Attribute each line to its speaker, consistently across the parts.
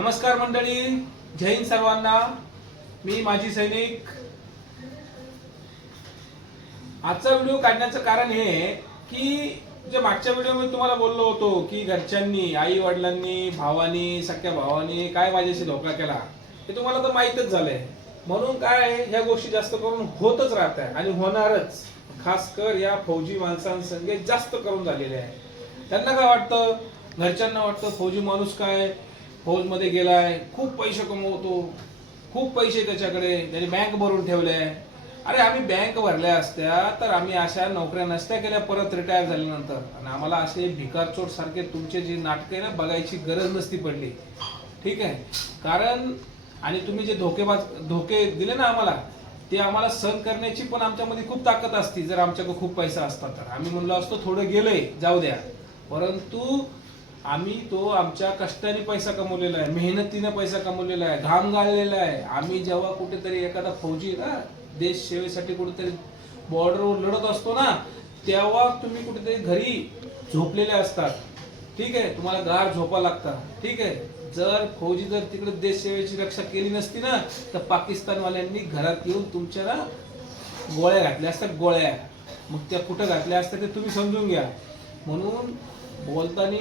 Speaker 1: नमस्कार मंडळी जय हिंद सर्वांना. मी माजी सैनिक. आजचा व्हिडिओ काढण्याचं कारण हे की जे मागच्या व्हिडिओमध्ये तुम्हाला बोललो होतो की घरच्यांनी आई वडिलांनी भावानी सख्या भावानी काय माझ्याशी धोका केला हे तुम्हाला तर माहीतच झालंय. म्हणून काय ह्या गोष्टी जास्त करून होतच राहत आहे आणि होणारच. खास कर या फौजी माणसांसंगे जास्त करून झालेले आहे. त्यांना काय वाटतं? घरच्यांना वाटतं फौजी माणूस काय? फौजमध्ये गेलाय खूप पैसे कमवतो खूप पैसे त्याच्याकडे त्याने बँक भरून ठेवले अरे आम्ही बँक भरल्या असत्या तर आम्ही अशा नोकऱ्या नसत्या केल्या परत रिटायर झाल्यानंतर. आणि आम्हाला असे भिकारचोट सारखे तुमचे जे नाटक आहे ना बघायची गरज नसती पडली. ठीक आहे? कारण आणि तुम्ही जे धोकेबाज धोके दिले ना आम्हाला ते आम्हाला सहन करण्याची पण आमच्यामध्ये खूप ताकद असती. जर आमच्याकडे खूप पैसा असता तर. आम्ही म्हणलो असतो थोडं गेलंय जाऊ द्या. परंतु आम्ही तो आमच्या कष्टाने पैसा कमवलेला आहे मेहनतीने पैसा कमवलेला आहे घाम गाळलेला आहे. आम्ही जेव्हा कुठेतरी एखादा फौजी ना देश सेवेसाठी कुठेतरी बॉर्डरवर लढत असतो ना तेव्हा तुम्ही कुठेतरी घरी झोपलेले असतात. ठीक आहे तुम्हाला गार झोपा लागतात. ठीक आहे जर फौजी जर तिकडे देश सेवेची रक्षा केली नसती ना तर पाकिस्तानवाल्यांनी घरात येऊन तुमच्या ना गोळ्या घातल्या असतात गोळ्या. मग त्या कुठं घातल्या असतात ते तुम्ही समजून घ्या. म्हणून बोलताना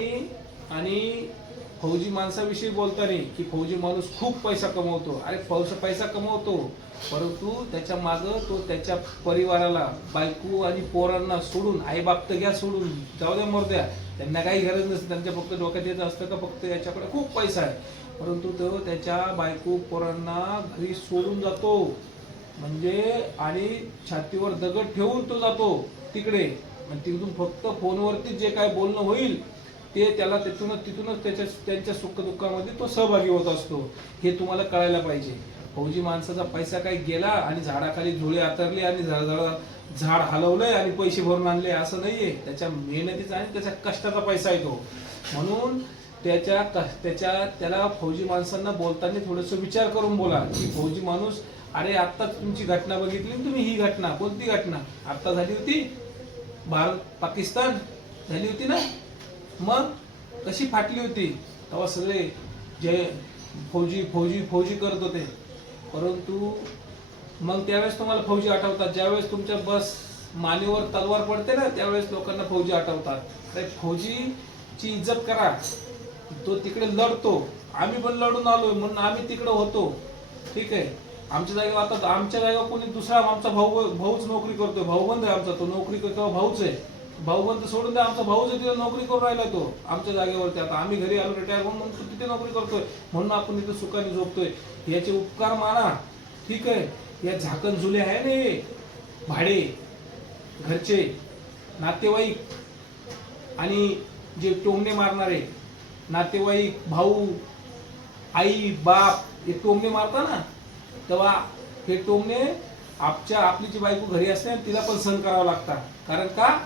Speaker 1: आणि फौजी माणसाविषयी बोलताना की फौजी माणूस खूप पैसा कमवतो. अरे फौज पैसा कमवतो परंतु त्याच्या मागं तो त्याच्या परिवाराला बायको आणि पोरांना सोडून आईबाप तर घ्या सोडून जाऊ द्या मर द्या त्यांना काही गरज नसते त्यांच्या फक्त डोक्यात येत असतं का फक्त याच्याकडे खूप पैसा आहे. परंतु तो त्याच्या बायको पोरांना घरी सोडून जातो. म्हणजे आणि छातीवर दगड ठेवून तो जातो तिकडे. आणि तिकडून फक्त फोनवरती जे काय बोलणं होईल ते त्याला तिथूनच तिथूनच त्याच्या त्यांच्या सुखदुःखामध्ये तो सहभागी होत असतो. हे तुम्हाला कळायला पाहिजे. फौजी माणसाचा पैसा काही गेला आणि झाडाखाली झुळे आतरले आणि झाड झाड झाड हलवलंय आणि पैसे भरून आणले असं नाहीये. त्याच्या मेहनतीचा आणि त्याच्या कष्टाचा पैसा आहे तो. म्हणून त्याच्या त्याच्या त्याला फौजी माणसांना बोलताना थोडस विचार करून बोला की फौजी माणूस अरे आत्ताच तुमची घटना बघितली ना तुम्ही? ही घटना कोणती घटना? आत्ता झाली होती? भारत पाकिस्तान? झाली होती ना? मग कशी फाटली होती? तेव्हा सगळे जे फौजी फौजी फौजी करत होते. परंतु मग त्यावेळेस तुम्हाला फौजी आठवतात. ज्यावेळेस तुमच्या बस मानेवर तलवार पडते ना त्यावेळेस लोकांना फौजी आठवतात. तर फौजीची इज्जत करा. तो तिकडे लढतो. आम्ही पण लढून आलोय म्हणून आम्ही तिकडे होतो. ठीक आहे. आमच्या जागेवर आता आमच्या जागेवर कोणी दुसरा आमचा भाऊ भाऊच नोकरी करतोय. भाऊबंद आहे आमचा. तो नोकरी करतो भाऊच आहे. भाऊ पण सोडून द्या आमचा भाऊ तिथे नोकरी करून राहिला तो आमच्या जागेवरती. आता आम्ही घरी आलो रिटायर होऊन म्हणून तिथे नोकरी करतोय. म्हणून आपण तिथे सुखाने झोपतोय. याचे उपकार माना. ठीक आहे. या झाकण झुले आहे ना हे? भाडे घरचे नातेवाईक आणि जे टोमणे मारणारे नातेवाईक भाऊ आई बाप हे टोमणे मारता ना? तेव्हा हे टोमणे आपच्या आपली जी बायको घरी असते ना, तिला पण सहन करावं लागतात कारण का?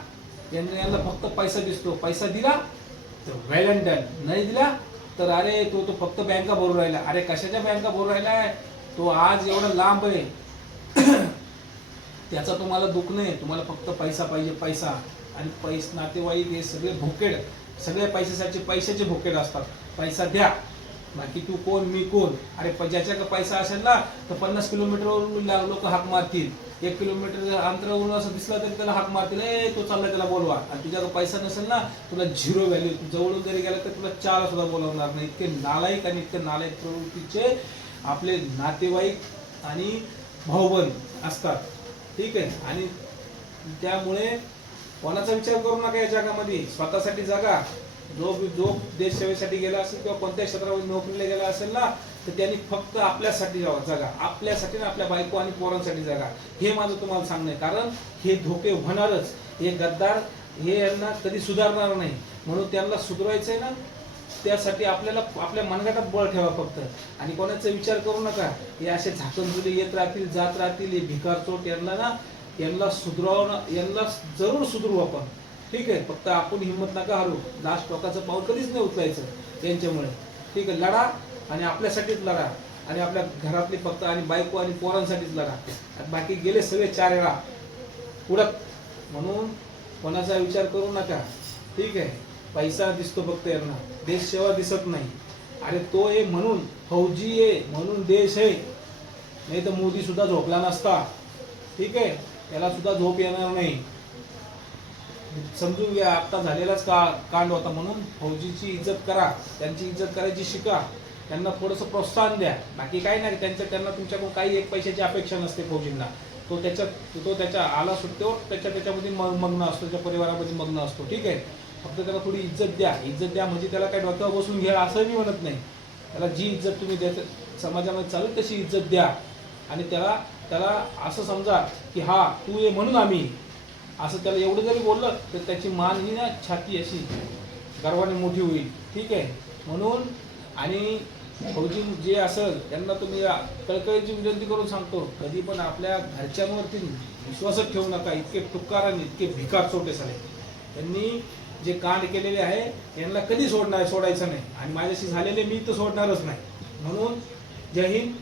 Speaker 1: यांना यांना फक्त पैसा दिसतो. पैसा दिला तर वेल अँड डन नाही दिला तर अरे तो तो फक्त बँका भरून राहिला. अरे कशाच्या बँका भरून राहिलाय तो आज एवढा लांब आहे. त्याचा तुम्हाला दुःख नाही. तुम्हाला फक्त पैसा पाहिजे पैसा. आणि पैस नातेवाईक हे सगळे भोकेड. सगळे पैशासाठी पैशाचे भोकेड असतात. पैसा द्या. बाकी तू कोण मी कोण? अरे प- ज्याच्याकडे पैसा असेल ना तर पन्नास किलोमीटरवरून लोक हाक मारतील. एक किलोमीटर अंतरावरून असं दिसलं तरी त्याला हाक मारतील ए तो चालला त्याला बोलवा. आणि तुझ्याकडे पैसा नसेल ना तुला झिरो व्हॅल्यू जवळून जरी गेला तर तुला चार सुद्धा बोलवणार नाही. इतके नालायक आणि इतके नालायक प्रवृत्तीचे आपले नातेवाईक आणि भाऊबन असतात. ठीक आहे? आणि त्यामुळे कोणाचा विचार करू नका या जगामध्ये. स्वतःसाठी जागा. जो जो देश सेवेसाठी गेला असेल किंवा कोणत्या क्षेत्रामध्ये नोकरीला गेला असेल ना तर त्यांनी फक्त आपल्यासाठी जावं जागा. आपल्यासाठी ना आपल्या बायको आणि पोरांसाठी जागा. हे माझं तुम्हाला सांगणं आहे. कारण हे धोके होणारच. हे गद्दार हे यांना कधी सुधारणार नाही. म्हणून त्यांना सुधरवायचंय ना त्यासाठी आपल्याला आपल्या मनगटात बळ ठेवा फक्त. आणि कोणाचा विचार करू नका. हे असे झाकण येत राहतील जात राहतील हे भिकार चोट यांना ना यांना सुधरवणं यांना जरूर सुधरू आपण. ठीक आहे फक्त आपण हिंमत नका हरू. लास्ट टोकाचं पाऊल कधीच नाही उचलायचं त्यांच्यामुळे. ठीक आहे लढा आणि आपल्यासाठीच लढा. आणि आपल्या घरातली फक्त आणि बायको आणि पोरांसाठीच लढा. आणि बाकी गेले सगळे चार वेळा. उडत. म्हणून कोणाचा विचार करू नका. ठीक आहे पैसा दिसतो फक्त यांना. देश सेवा दिसत नाही. अरे तो आहे म्हणून फौजी आहे म्हणून देश आहे. नाही तर मोदी सुद्धा झोपला नसता. ठीक आहे त्याला सुद्धा झोप येणार नाही. समजून घ्या आत्ता झालेलाच का कांड होता म्हणून फौजीची इज्जत करा त्यांची इज्जत करायची शिका त्यांना थोडंसं प्रोत्साहन द्या. बाकी काही नाही त्यांच्या त्यांना तुमच्याकडून काही एक पैशाची अपेक्षा नसते फौजींना. तो त्याच्यात तो त्याच्या आला सुटतो त्याच्या त्याच्यामध्ये म- मग्न असतो त्याच्या परिवारामध्ये मग्न असतो. ठीक आहे? फक्त त्याला थोडी इज्जत द्या. इज्जत द्या म्हणजे त्याला काय डोक्यावर बसून घ्या असं मी म्हणत नाही. त्याला जी इज्जत तुम्ही द्यायचं समाजामध्ये चालू तशी इज्जत द्या. आणि त्याला त्याला असं समजा की हा तू ये म्हणून आम्ही. असं त्याला एवढं जरी बोललं तर त्याची मान ही ना छाती अशी गर्वाने मोठी होईल. ठीक आहे? म्हणून आणि फौजी जे असेल त्यांना तुम्ही कळकळीची विनंती करून सांगतो कधी पण आपल्या घरच्यांवरती विश्वासच ठेवू नका. इतके टुकार आणि इतके भिकार चोटे झाले त्यांनी जे कांड केलेले आहे त्यांना कधी सोडणार सोडायचं नाही. आणि माझ्याशी झालेले मी तर सोडणारच नाही. म्हणून जय हिंद.